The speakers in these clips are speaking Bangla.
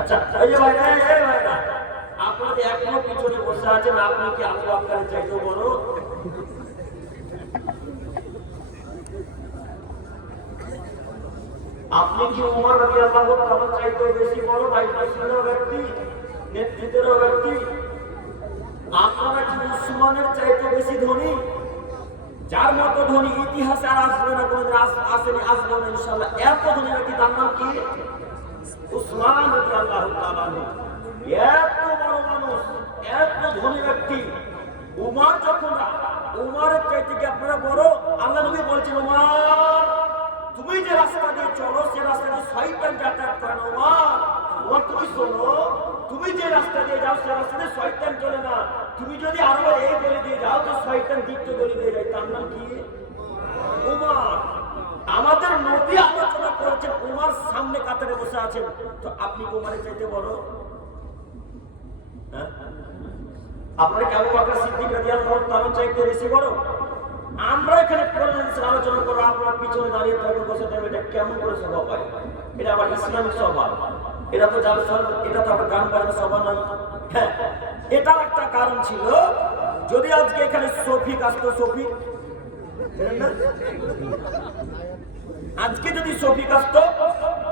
আচ্ছা এই যে ভাই ভাইরা আপনি যে এখনো পিছনে বসে আছেন, আপনি কি আবু বকরের চাইতে বড়? আপনি কি উমর রাদিয়াল্লাহু তাআলা চাইতে বেশি বড় দায়িত্বশীল ব্যক্তি, নেতৃত্বের ব্যক্তি? আপনারা কি উসমানের চাইতে বেশি ধনী? যার মতো ধনী ইতিহাসে আর আসবে না, কোনদিন আসেনি, আসবে না ইনশাআল্লাহ। এত ধনী ব্যক্তি, তার নাম কি? উসমান রাদিয়াল্লাহু তাআলা। এত বড় মানুষ, এত ধনী ব্যক্তি। উমর যখন, উমরের চাইতে কি আপনারা বড়? আল্লাহ নবী বলছেন, উমর তুমি যে রাস্তা দিয়ে চলো সে রাস্তা দিয়ে শয়তান যাতায়াত করে না। উমর তুমি শোনো, তুমি যে রাস্তা দিয়ে যাও সে রাস্তা দিয়ে শয়তান চলে না। তুমি যদি আরো এই গলি দিয়ে যাও তো শয়তান দ্বিতীয় গলি দিয়ে যায়। তার নাম কি? উমর। আমাদের নবী আলোচনা করেছেন, উমর সামনে কাতারে বসে আছেন, তো আপনি কি উমরের চাইতে বড়? হ্যাঁ, আপনারা কি আবু বকর সিদ্দিক রাদিয়াল্লাহু তাআলা চাইতে বেশি বড়? আমরা এখানে কোরআনের আলোচনা করব, আপনারা পিছনে দাঁড়িয়ে থাকবেন, বসে থাকবেন। এটা কেমন করে স্বভাব হয়? এটা আবার ইসলামিক স্বভাব। এটা তো যাবে, এটা তো আবার গান বাজনা স্বভাব নয়। হ্যাঁ, এটার একটা কারণ ছিল, যদি আজকে এখানে শফিক আসতো, শফিক আজকে যদি শফিক আসতো,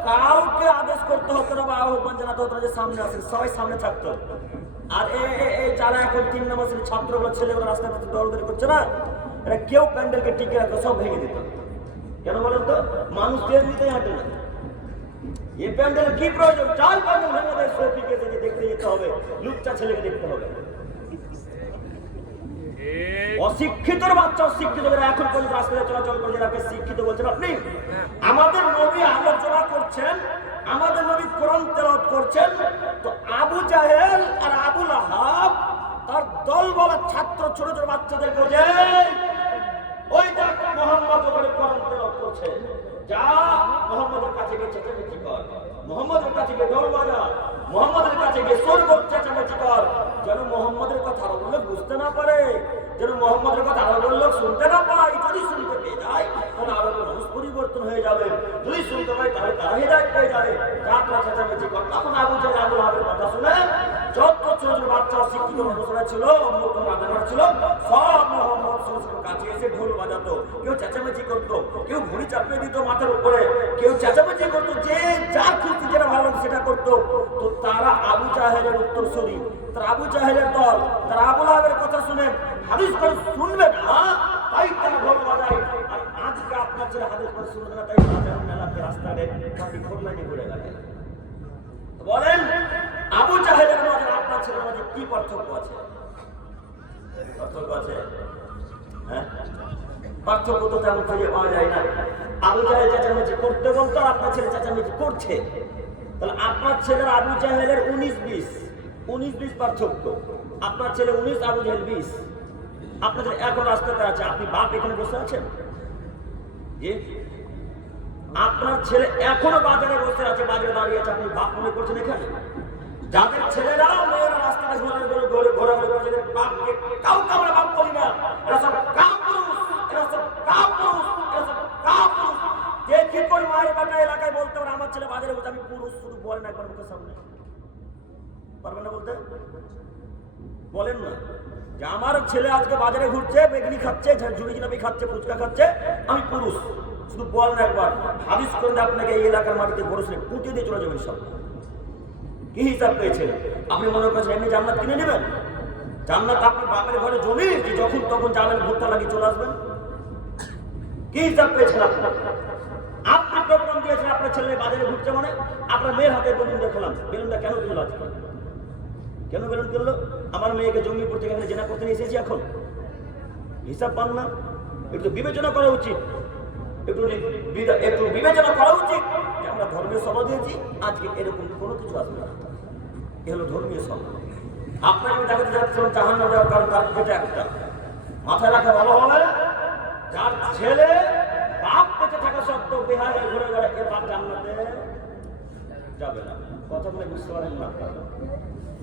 কাউকে আদেশ করতে হতো না বা আহ্বান জানাতে হতো না যে সামনে আসেন, সবাই সামনে থাকতো। আর এই যারা এখন 3 নম্বর শ্রেণীর ছাত্রগুলো, ছেলেগুলো রাস্তায় দৌড়াদৌড়ি করছে না, এরা কেউ প্যান্ডেলকে টিকে রাখতো, সব ভেঙে দিত। কেন বলেন তো? মানুষ তেল নিতে হাঁটে না। এই প্যান্ডেলের কি প্রয়োজন? 4 প্যান্ডেল ভেঙে দেয়, শফিকে দেখতে যেতে হবে, লুচ্চা ছেলেকে দেখতে হবে। অশিক্ষিত বাচ্চা, অশিক্ষিত এখন পর্যন্ত রাস্তায় চলাচল করে, যারা শিক্ষিত বলছেন আপনি। আমাদের নবী আলোচনা করছেন, আমাদের নবী কোরআন তেলাওয়াত করছেন, তো আবু জাহেল আর আবু লাহাব তার দলবলা ছাত্র, ছোট ছোট বাচ্চাদের বোঝে, ওই দেখ মুহাম্মদ ওখানে কোরআন তেলাওয়াত করছে, যা মুহাম্মদের কাছে গিয়ে চেঁচামেচি কর, মুহাম্মদের কাছে গিয়ে ঢোল বাজা, মুহাম্মদের কাছে গিয়ে সুরবত চেঁচামেচি কর, যেন মুহাম্মদের কথা আরো লোক বুঝতে না পারে, যেন মুহাম্মদের কথা আরো লোক শুনতে না পায়। যদি শুনতে পেয়ে যায় তাহলে আরো মানুষ পরিবর্তন হয়ে যাবে, যদি শুনতে পায় তাহলে তারা হিদায়াত পেয়ে যাবে। যা তোরা চেঁচামেচি কর। তখন আবু জাহেল আবু লাহাবের কথা শুনে যত ছোট ছোট বাচ্চা, শিক্ষিত মানুষরা ছিল, মূর্খ রাজারা ছিল, সব মুহাম্মদ সাল্লাল্লাহু কাছে এসে ঢোল বাজাতো, কেউ চেঁচামেচি করতো, কেউ ঘুড়ি চাপিয়ে দিত মাথার উপরে, কেউ চেঁচামেচি করতো, যে যা খুশি যেটা ভালো সেটা করতো। তো তারা আবু জাহেলের উত্তরসূরি, তারা আবু জাহেলের দল, তারা আবু লাহাবের কথা শুনে হাদিস করে শুনবে না, তাই তারা ঢোল বাজায়। আর আজকে আপনার ছেলে হাদিস করে শুনবে না, তাই বাজার মেলাতে রাস্তায় কাটি খোরলানি ঘুরে গেছে। বলেন, আবু জাহেলের মাঝে আপনার ছেলের মাঝে কি পার্থক্য আছে? পার্থক্য আছে? হ্যাঁ, পার্থক্য তো তেমন খুঁজে পাওয়া যায় না। আবু জাহেল চেঁচামেচি করতে বলতো, আর আপনার ছেলে চেঁচামেচি করছে। তাহলে আপনার ছেলের আবু জাহেলের 19-20 পার্থক্য। আপনার ছেলে 19, আবু জাহেল 20। আপনার ছেলে এখন রাস্তাতে আছে, আপনি বাপ এখানে বসে আছেন। আপনার ছেলে এখনো বাজারে বসে আছে, বাজারে দাঁড়িয়ে আছে, আপনি বাপ মনে করছেন এখানে? যাদের ছেলেরা মেয়েরা রাস্তায় ঘোরাঘুরি করছে, বাপকে কাউকে আমরা বাপ বলি না, এরা সব কাপুরুষ, এরা সব কাপুরুষ, এরা সব কাপুরুষ। কে কি করে মায়ের বাটা এলাকায় বলতে পারে আমার ছেলে বাজারে বসে, আমি পুরুষ, শুধু বলেন একবার মুখের সামনে, পারবেন না বলতে? বলেন না যে আমার ছেলে আজকে বাজারে ঘুরছে, বেগনি খাচ্ছে, ঝুড়ি জিলাপি খাচ্ছে, ফুচকা খাচ্ছে, আমি পুরুষ, শুধু বলেন একবার। হাদিস করে আপনাকে এই এলাকার মাটিতে গরুসলে কুটিয়ে দিয়ে চলে যাবেন সব। কি হিসাব পেয়েছেন? আপনি মনে করছেন এমনি জান্নাত কিনে নেবেন? জান্নাত আপনার বাপের ঘরে জমি, যে যখন তখন যাবেন, ভুট্টা লাগিয়ে চলে আসবেন? কি হিসাব পেয়েছেন আপনার? আপনি প্রোগ্রাম দিয়েছেন আপনার ছেলে বাজারে ঘুরছে, মানে আপনার মেয়ের হাতে বেলুন দেখলাম, বেলুনটা কেন কিনলো আজকে? কেন বেলুন কিনলো? আমার মেয়েকে জঙ্গিপুর থেকে এখানে জেনা করতে নিয়ে এসেছি, এখন হিসাব পান না? একটু বিবেচনা করা উচিত, একটু বিবেচনা করা উচিত যে আমরা ধর্মীয় সভা দিয়েছি, আজকে এরকম কোনো কিছু আসবে না। এ হলো ধর্মীয় সভা। আপনাকে দেখাতে যাচ্ছিলাম জাহান্নামে যাওয়ার কারণ, তার এটা একটা মাথায় রাখা ভালো হবে। যার ছেলে বাপ বেঁচে থাকা সত্ত্বেও বেহায় ঘুরে ঘুরে, এ বাপ জান্নাতে যাবে না। কথা বলে বুঝতে পারেন না?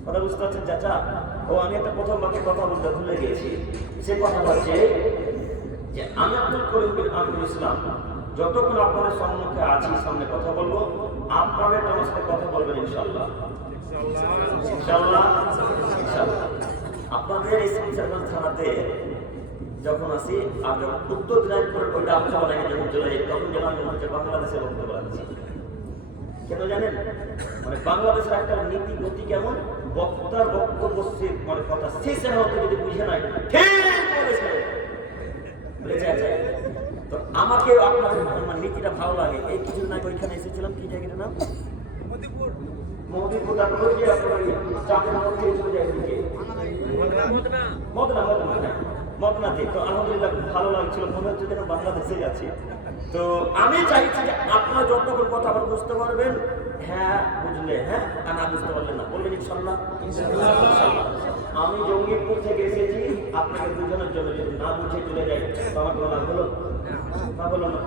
কথা বুঝতে পারছেন চাচা? ও আমি একটা প্রথম বাক্যে কথা বলতে ভুলে গিয়েছি। সে কথা হচ্ছে যে আমি আব্দুল করিম বিন আব্দুল ইসলাম যতক্ষণ আপনাদের সম্মুখে আছি, সামনে কথা বলবো, আপনারা আমার সাথে কথা বলবেন ইনশাআল্লাহ। ইনশাআল্লাহ ইনশাআল্লাহ। আপনাদের এই সিনসারগঞ্জ থানাতে যখন আসি আর যখন উত্তর দিনাজপুর ওইটা আলোচনা লাগে যখন চলে যাই তখন যেন আমি হচ্ছে বাংলাদেশের বক্তব্য রাখছি। কেন জানেন? মানে বাংলাদেশের একটা নীতি গতি কেমন, বক্তার বক্তব্য মানে কথা শেষের হতে যদি বুঝে নাই ঠিক বলেছে বুঝে যায়। তো আমাকে আপনার মানে নীতিটা ভালো লাগে। এই কিছুদিন আগে ওইখানে এসেছিলাম, কি জায়গাটার নাম? মদিপুর। তারপরে যে আপনার চাপের মধ্যে চলে যায় মদনাতে। তো আলহামদুলিল্লাহ খুব ভালো লাগছিল, মনে হচ্ছে যেন বাংলাদেশে আছি। তো আমি চাইছি যে আপনারা যতক্ষণ কথা আবার বুঝতে পারবেন, হ্যাঁ বুঝলে হ্যাঁ, আর না বুঝতে পারলেন না বলবেন ইনশাআল্লাহ। আমি জঙ্গিপুর থেকে এসেছি, আপনাকে দুজনের জন্য যদি না বুঝে চলে যাই তো আমার কোনো লাভ হলো না, হলো না।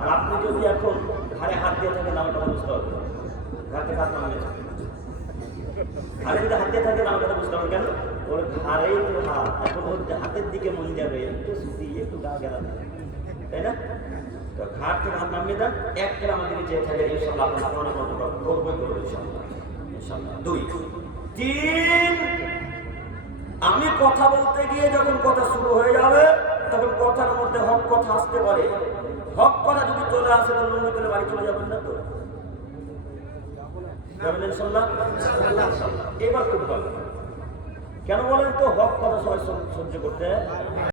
আর আপনি যদি এখন ঘাড়ে হাত দিয়ে থাকেন আমার কথা বুঝতে পারবেন, ঘাড়ে হাত নামে ঘাড়ে যদি হাত দিয়ে থাকেন আমার কথা বুঝতে পারবেন। কেন? ওর ঘাড়েই তো হাত, এখন ওর হাতের দিকে মন যাবে, একটু সুতি একটু গা গেলা, তাই না? তো ঘাট থেকে হাত নামিয়ে দেন, এক করে আমাদেরকে চেয়ে থাকে ইনশাআল্লাহ আপনারা কত করবই করবো ইনশাআল্লাহ ইনশাআল্লাহ। 2 3 আমি কথা বলতে গিয়ে যখন কথা শুরু হয়ে যাবে তখন কথার মধ্যে হক কথা আসতে পারে। হক কথা যদি চলে আসে তো লুঙ্গি তুলে বাড়ি চলে যাবেন না তো? যাবেন ইনশাআল্লাহ। এবার খুব ভালো। কেন বলেন তো? হক কথা সবাই সহ্য করতে